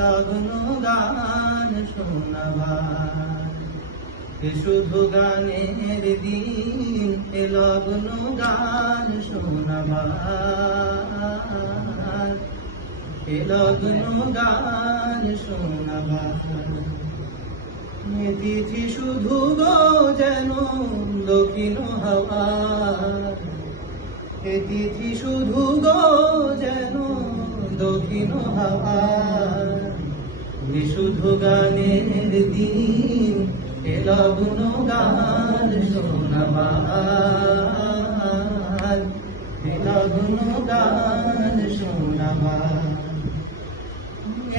লগ্ন গান শোনাবার, এ শুধু গানের দিন, এ লগ্ন গান শোনাবার, এ লগ্ন গান শোনাবার। এ তিথি শুধু গো যেন দক্ষিণ হাওয়া, এ তিথি শুধু গো যেন দক্ষিণ হাওয়া, এ শুধু গানের দিন, এ লগ্ন গান শোনাবার, এ লগ্ন গান শোনাবার।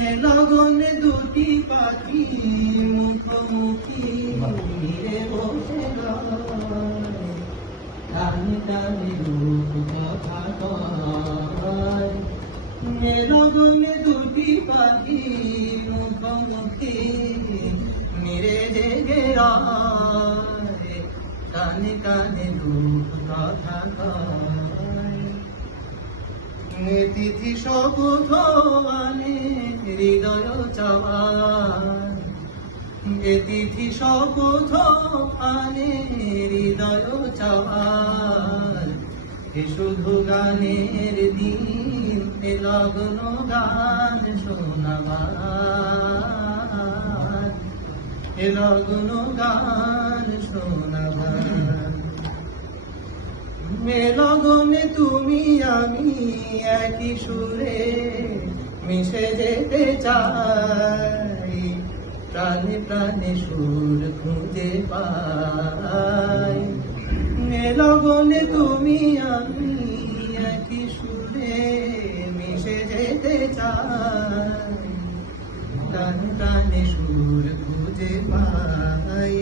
এ লগনে দুটি পাখি মুখোমুখি মিলে বসে টানে টানে রূপ কথা কয়। এ লগনে দুটি পাখি মুখোমুখি মিলে জেগে রয়, টানে টানে রূপ কথা কয়। এ তিথি শপথ আনে হৃদয় চাওয়ার, এ তিথি শপথ আনে হৃদয় চাওয়ার, এ শুধু গানের দিন, এ লগ্ন গান শোনাবার, এ লগ্ন গান শোনাবার। এ লগনে তুমি আমি একই সুরে মিশে যেতে চাই, প্রাণে প্রাণে সুর খুঁজে পাই। এ লগনে তুমি আমি একই সুরে মিশে যেতে চাই, প্রাণে প্রাণে সুর খুঁজে পাই।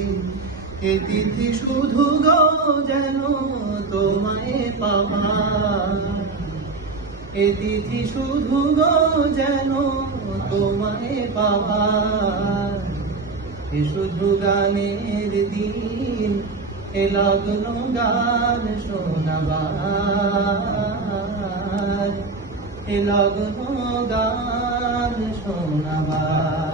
এ তিথি শুধু গো যেন তোমায় পাওয়ার, এ তিথি শুধু গো যেন তোমায় পাওয়ার, এ শুধু গানের দিন, এ লগ্ন গান শোনাবার, এ লগ্ন গান শোনাবার।